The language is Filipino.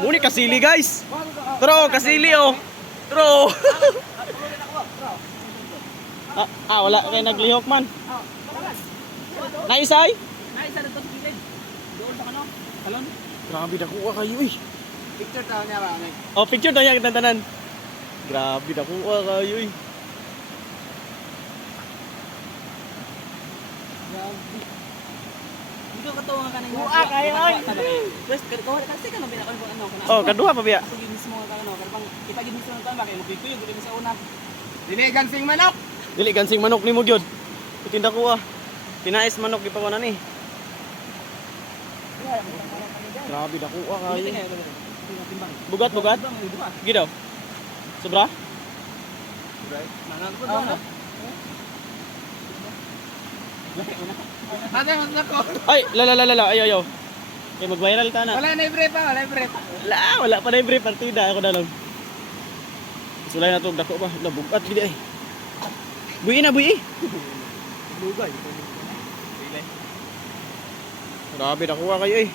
Muni kasili guys. Tro, kasili oh. Tro. ah, ah, wala kay naglihok man. Naisay? Naisa na to sa gilid. Doon sa ano? Salon. Grabe dakuha kayo eh. Picture tayo niya ba? Oh, picture daw niya tanan. Grabe dakuha kayo eh. Dito ka to nga kanang Buwa kayo, oy. Bes, ko kasi ka na binakon ko ano. Oh, kaduha pa biya. Ako yun mismo nga ano, karang kita gid mismo nga ba kay mukikuy gid mi sa una. Diligan sing manok. Dili gansing manok ni mo gyud. Itinda ko ah. Tinais manok gipawanan ni. Grabe kayo. Dili kay. Bugat bugat. Timbang ni buka. Sige daw. Sobra? Nangan ko Ah, Ate, mas nako. Ay, la la la la la, ay ayaw. Kay mag-viral ta na. Wala na ibre pa, wala ibre. Wala, wala pa na yung brief partida ako na lang. Sulay na to, dako ba? Nabugat gidi ay. Buhi na, buhi. Lugay. Grabe, nakuha kayo eh.